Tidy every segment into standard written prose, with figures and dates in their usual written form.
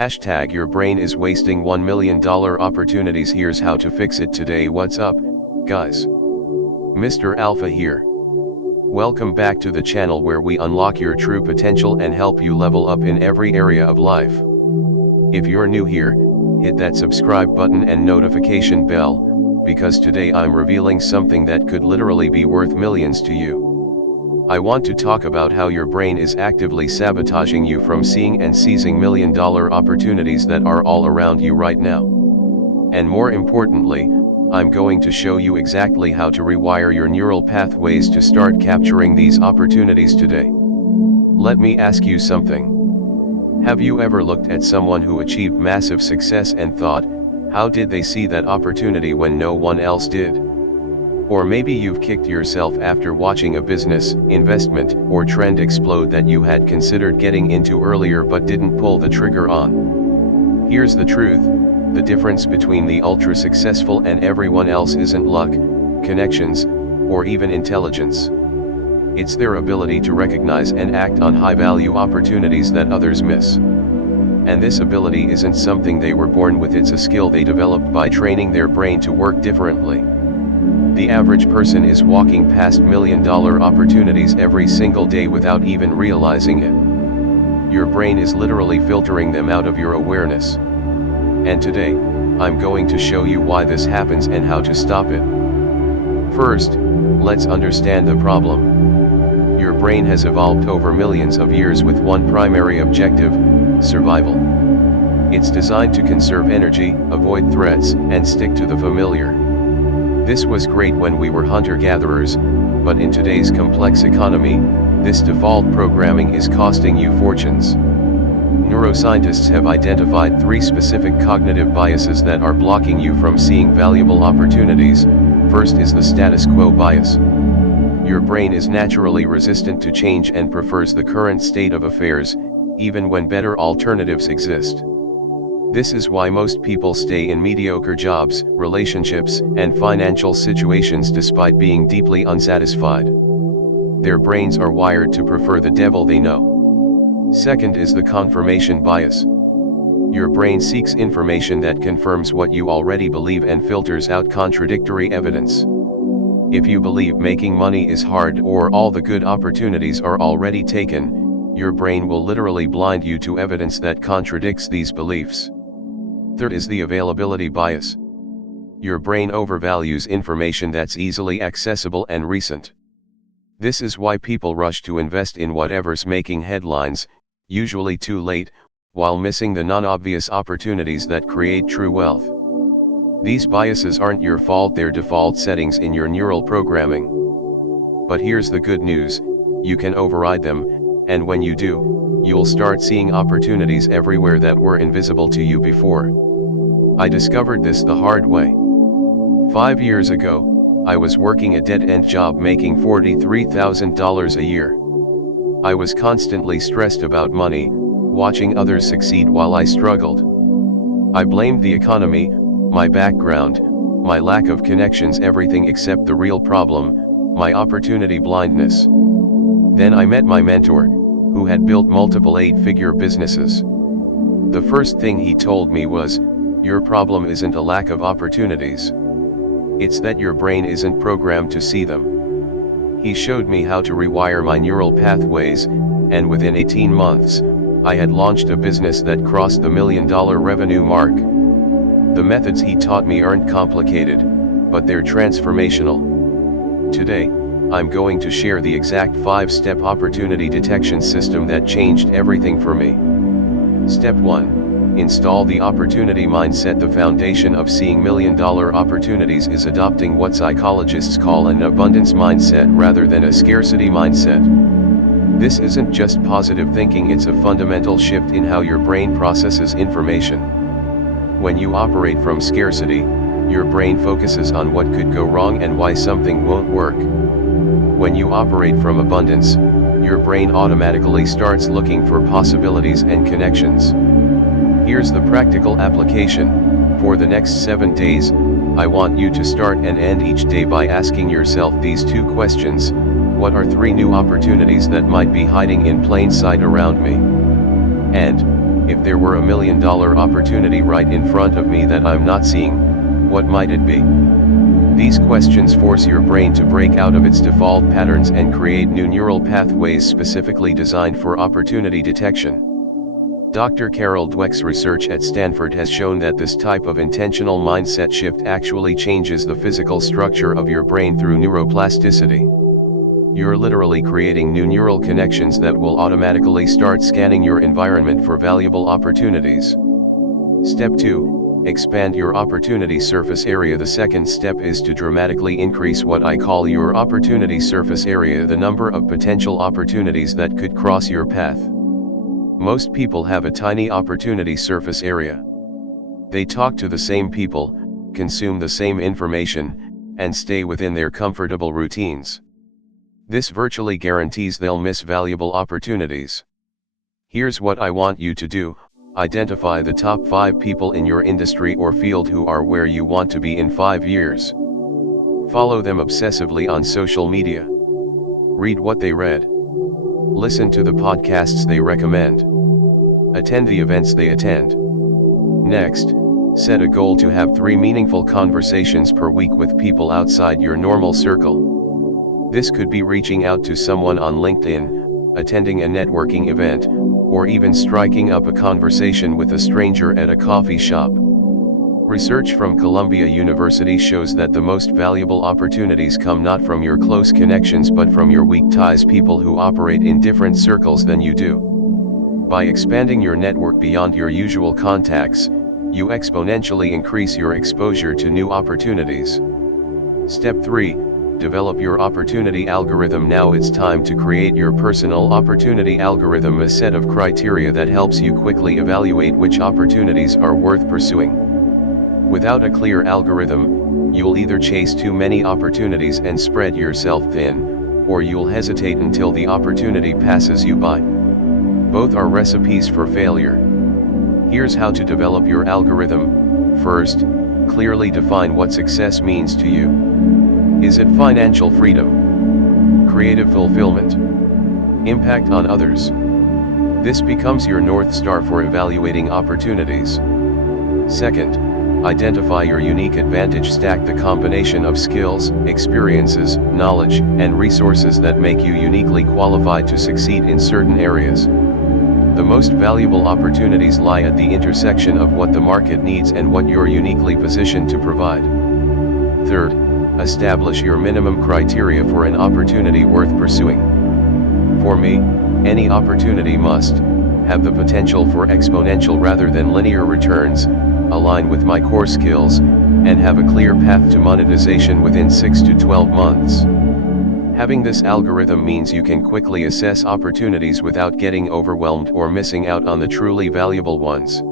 Hashtag your brain is wasting $1 million opportunities. Here's how to fix it today. What's up, guys? Mr. Alpha here. Welcome back to the channel where we unlock your true potential and help you level up in every area of life. If you're new here, hit that subscribe button and notification bell, because today I'm revealing something that could literally be worth millions to you. I want to talk about how your brain is actively sabotaging you from seeing and seizing million-dollar opportunities that are all around you right now. And more importantly, I'm going to show you exactly how to rewire your neural pathways to start capturing these opportunities today. Let me ask you something. Have you ever looked at someone who achieved massive success and thought, how did they see that opportunity when no one else did? Or maybe you've kicked yourself after watching a business, investment, or trend explode that you had considered getting into earlier but didn't pull the trigger on. Here's the truth, the difference between the ultra-successful and everyone else isn't luck, connections, or even intelligence. It's their ability to recognize and act on high-value opportunities that others miss. And this ability isn't something they were born with, it's a skill they developed by training their brain to work differently. The average person is walking past million-dollar opportunities every single day without even realizing it. Your brain is literally filtering them out of your awareness. And today, I'm going to show you why this happens and how to stop it. First, let's understand the problem. Your brain has evolved over millions of years with one primary objective: survival. It's designed to conserve energy, avoid threats, and stick to the familiar. This was great when we were hunter-gatherers, but in today's complex economy, this default programming is costing you fortunes. Neuroscientists have identified 3 specific cognitive biases that are blocking you from seeing valuable opportunities. First is the status quo bias. Your brain is naturally resistant to change and prefers the current state of affairs, even when better alternatives exist. This is why most people stay in mediocre jobs, relationships, and financial situations despite being deeply unsatisfied. Their brains are wired to prefer the devil they know. Second is the confirmation bias. Your brain seeks information that confirms what you already believe and filters out contradictory evidence. If you believe making money is hard or all the good opportunities are already taken, your brain will literally blind you to evidence that contradicts these beliefs. Third is the availability bias. Your brain overvalues information that's easily accessible and recent. This is why people rush to invest in whatever's making headlines, usually too late, while missing the non-obvious opportunities that create true wealth. These biases aren't your fault, they're default settings in your neural programming. But here's the good news, you can override them, and when you do, you'll start seeing opportunities everywhere that were invisible to you before. I discovered this the hard way. 5 years ago, I was working a dead-end job making $43,000 a year. I was constantly stressed about money, watching others succeed while I struggled. I blamed the economy, my background, my lack of connections, everything except the real problem, my opportunity blindness. Then I met my mentor, who had built multiple 8-figure businesses. The first thing he told me was, your problem isn't a lack of opportunities. It's that your brain isn't programmed to see them. He showed me how to rewire my neural pathways, and within 18 months, I had launched a business that crossed the $1 million revenue mark. The methods he taught me aren't complicated, but they're transformational. Today, I'm going to share the exact 5-step opportunity detection system that changed everything for me. Step 1. Install the opportunity mindset. The foundation of seeing million-dollar opportunities is adopting what psychologists call an abundance mindset rather than a scarcity mindset. This isn't just positive thinking, it's a fundamental shift in how your brain processes information. When you operate from scarcity, your brain focuses on what could go wrong and why something won't work. When you operate from abundance, your brain automatically starts looking for possibilities and connections. Here's the practical application. For the next 7 days, I want you to start and end each day by asking yourself these 2 questions. What are 3 new opportunities that might be hiding in plain sight around me? And, if there were $1 million opportunity right in front of me that I'm not seeing, what might it be? These questions force your brain to break out of its default patterns and create new neural pathways specifically designed for opportunity detection. Dr. Carol Dweck's research at Stanford has shown that this type of intentional mindset shift actually changes the physical structure of your brain through neuroplasticity. You're literally creating new neural connections that will automatically start scanning your environment for valuable opportunities. Step 2. Expand your opportunity surface area. The second step is to dramatically increase what I call your opportunity surface area, the number of potential opportunities that could cross your path. Most people have a tiny opportunity surface area. They talk to the same people, consume the same information, and stay within their comfortable routines. This virtually guarantees they'll miss valuable opportunities. Here's what I want you to do. Identify the top 5 people in your industry or field who are where you want to be in 5 years. Follow them obsessively on social media. Read what they read. Listen to the podcasts they recommend. Attend the events they attend. Next, set a goal to have 3 meaningful conversations per week with people outside your normal circle. This could be reaching out to someone on LinkedIn, attending a networking event, or even striking up a conversation with a stranger at a coffee shop. Research from Columbia University shows that the most valuable opportunities come not from your close connections but from your weak ties, people who operate in different circles than you do. By expanding your network beyond your usual contacts, you exponentially increase your exposure to new opportunities. Step 3. Develop your opportunity algorithm. Now it's time to create your personal opportunity algorithm, a set of criteria that helps you quickly evaluate which opportunities are worth pursuing. Without a clear algorithm, you'll either chase too many opportunities and spread yourself thin, or you'll hesitate until the opportunity passes you by. Both are recipes for failure. Here's how to develop your algorithm. First, clearly define what success means to you. Is it financial freedom? Creative fulfillment? Impact on others? This becomes your North Star for evaluating opportunities. Second, identify your unique advantage. Stack the combination of skills, experiences, knowledge, and resources that make you uniquely qualified to succeed in certain areas. The most valuable opportunities lie at the intersection of what the market needs and what you're uniquely positioned to provide. Third, establish your minimum criteria for an opportunity worth pursuing. For me, any opportunity must have the potential for exponential rather than linear returns, align with my core skills, and have a clear path to monetization within 6 to 12 months. Having this algorithm means you can quickly assess opportunities without getting overwhelmed or missing out on the truly valuable ones.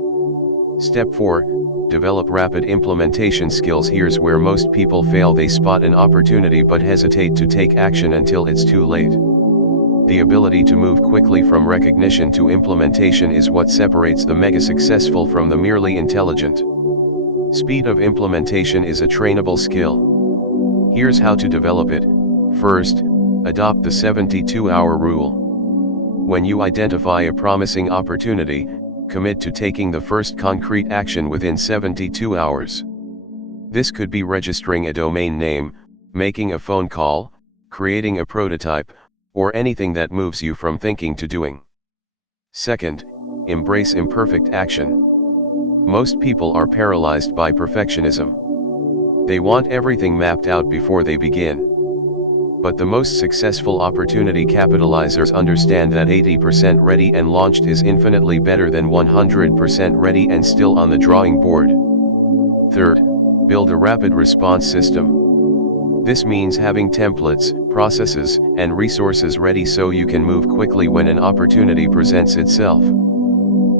Step 4. Develop rapid implementation skills. Here's where most people fail. They spot an opportunity but hesitate to take action until it's too late. The ability to move quickly from recognition to implementation is what separates the mega successful from the merely intelligent. Speed of implementation is a trainable skill. Here's how to develop it. First, adopt the 72-hour rule. When you identify a promising opportunity, commit to taking the first concrete action within 72 hours. This could be registering a domain name, making a phone call, creating a prototype, or anything that moves you from thinking to doing. Second, embrace imperfect action. Most people are paralyzed by perfectionism. They want everything mapped out before they begin. But the most successful opportunity capitalizers understand that 80% ready and launched is infinitely better than 100% ready and still on the drawing board. Third, build a rapid response system. This means having templates, processes, and resources ready so you can move quickly when an opportunity presents itself.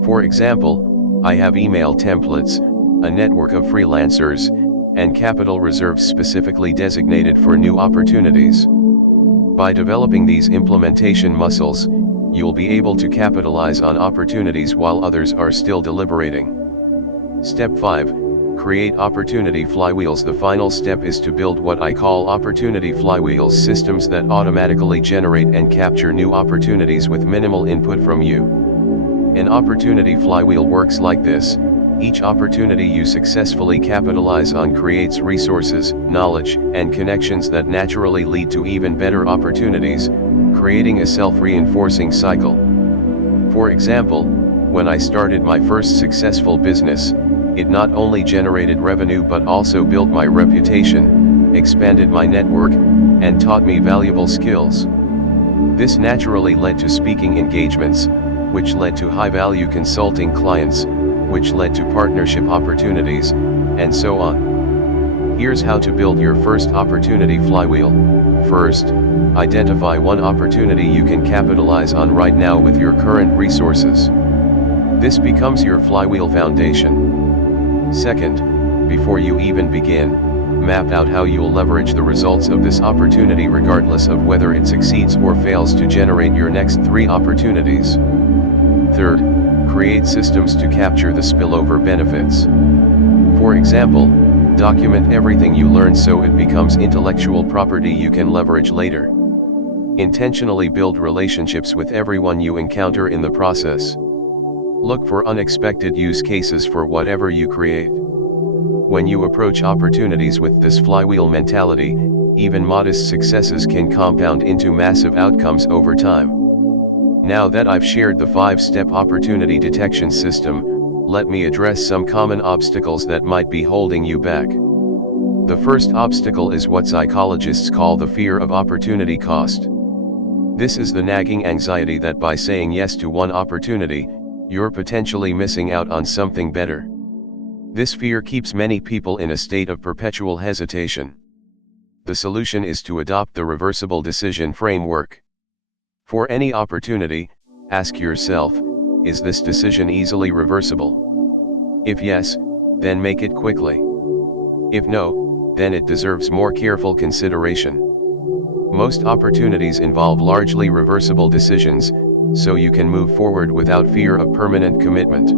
For example, I have email templates, a network of freelancers, and capital reserves specifically designated for new opportunities. By developing these implementation muscles, you'll be able to capitalize on opportunities while others are still deliberating. Step 5. Create opportunity flywheels. The final step is to build what I call opportunity flywheels, systems that automatically generate and capture new opportunities with minimal input from you. An opportunity flywheel works like this: each opportunity you successfully capitalize on creates resources, knowledge, and connections that naturally lead to even better opportunities, creating a self-reinforcing cycle. For example, when I started my first successful business, it not only generated revenue but also built my reputation, expanded my network, and taught me valuable skills. This naturally led to speaking engagements, which led to high-value consulting clients, which led to partnership opportunities, and so on. Here's how to build your first opportunity flywheel. First, identify one opportunity you can capitalize on right now with your current resources. This becomes your flywheel foundation. Second, before you even begin, map out how you'll leverage the results of this opportunity regardless of whether it succeeds or fails to generate your next 3 opportunities. Third, create systems to capture the spillover benefits. For example, document everything you learn so it becomes intellectual property you can leverage later. Intentionally build relationships with everyone you encounter in the process. Look for unexpected use cases for whatever you create. When you approach opportunities with this flywheel mentality, even modest successes can compound into massive outcomes over time. Now that I've shared the 5-step opportunity detection system, let me address some common obstacles that might be holding you back. The first obstacle is what psychologists call the fear of opportunity cost. This is the nagging anxiety that by saying yes to one opportunity, you're potentially missing out on something better. This fear keeps many people in a state of perpetual hesitation. The solution is to adopt the reversible decision framework. For any opportunity, ask yourself, is this decision easily reversible? If yes, then make it quickly. If no, then it deserves more careful consideration. Most opportunities involve largely reversible decisions, so you can move forward without fear of permanent commitment.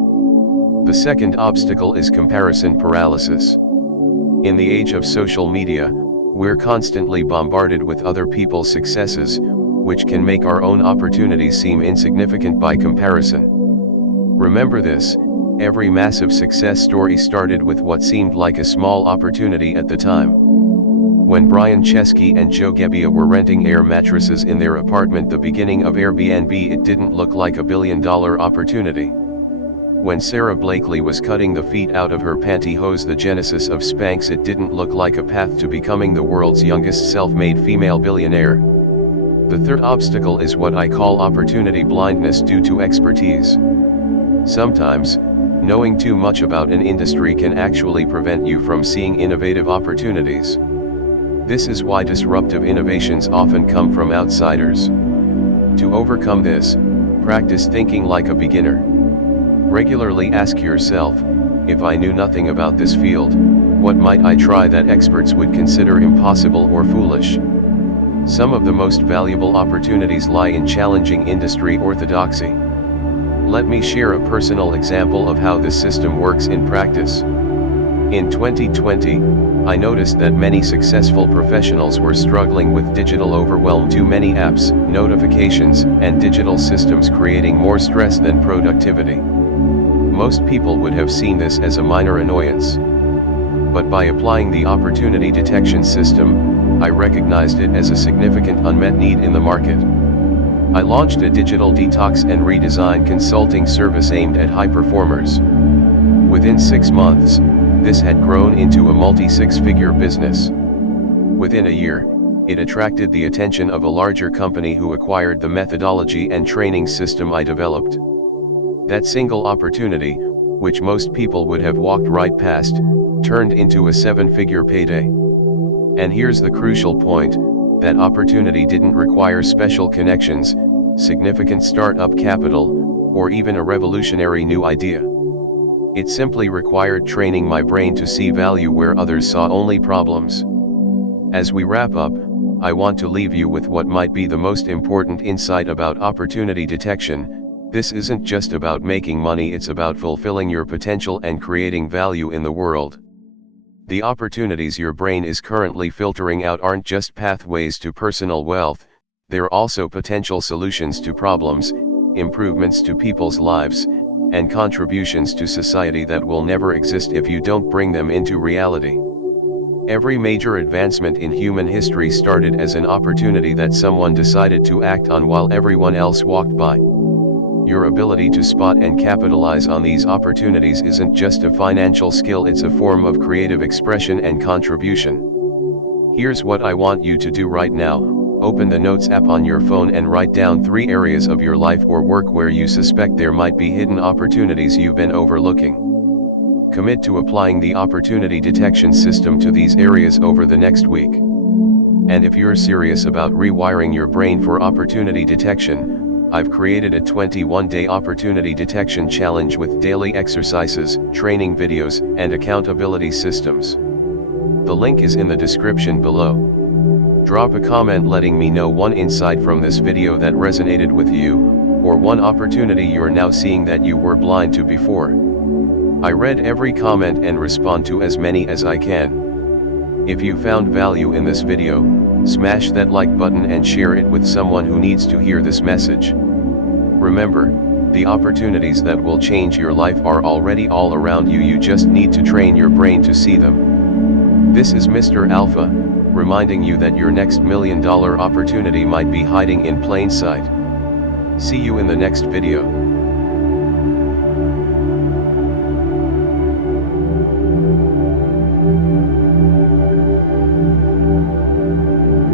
The second obstacle is comparison paralysis. In the age of social media, we're constantly bombarded with other people's successes, which can make our own opportunities seem insignificant by comparison. Remember this: every massive success story started with what seemed like a small opportunity at the time. When Brian Chesky and Joe Gebbia were renting air mattresses in their apartment, the beginning of Airbnb, it didn't look like a billion-dollar opportunity. When Sarah Blakely was cutting the feet out of her pantyhose, the genesis of Spanx, it didn't look like a path to becoming the world's youngest self-made female billionaire. The third obstacle is what I call opportunity blindness due to expertise. Sometimes, knowing too much about an industry can actually prevent you from seeing innovative opportunities. This is why disruptive innovations often come from outsiders. To overcome this, practice thinking like a beginner. Regularly ask yourself, if I knew nothing about this field, what might I try that experts would consider impossible or foolish? Some of the most valuable opportunities lie in challenging industry orthodoxy. Let me share a personal example of how this system works in practice. In 2020, I noticed that many successful professionals were struggling with digital overwhelm, too many apps, notifications, and digital systems creating more stress than productivity. Most people would have seen this as a minor annoyance. But by applying the opportunity detection system, I recognized it as a significant unmet need in the market. I launched a digital detox and redesign consulting service aimed at high performers. Within 6 months, this had grown into a multi-six-figure business. Within a year, it attracted the attention of a larger company who acquired the methodology and training system I developed. That single opportunity, which most people would have walked right past, turned into a 7-figure payday. And here's the crucial point: that opportunity didn't require special connections, significant startup capital, or even a revolutionary new idea. It simply required training my brain to see value where others saw only problems. As we wrap up, I want to leave you with what might be the most important insight about opportunity detection. This isn't just about making money, it's about fulfilling your potential and creating value in the world. The opportunities your brain is currently filtering out aren't just pathways to personal wealth, they're also potential solutions to problems, improvements to people's lives, and contributions to society that will never exist if you don't bring them into reality. Every major advancement in human history started as an opportunity that someone decided to act on while everyone else walked by. Your ability to spot and capitalize on these opportunities isn't just a financial skill, it's a form of creative expression and contribution. Here's what I want you to do right now: open the Notes app on your phone and write down 3 areas of your life or work where you suspect there might be hidden opportunities you've been overlooking. Commit to applying the opportunity detection system to these areas over the next week. And if you're serious about rewiring your brain for opportunity detection, I've created a 21-day opportunity detection challenge with daily exercises, training videos, and accountability systems. The link is in the description below. Drop a comment letting me know one insight from this video that resonated with you, or one opportunity you're now seeing that you were blind to before. I read every comment and respond to as many as I can. If you found value in this video, smash that like button and share it with someone who needs to hear this message. Remember, the opportunities that will change your life are already all around you just need to train your brain to see them. This is Mr. Alpha, reminding you that your next $1 million opportunity might be hiding in plain sight. See you in the next video.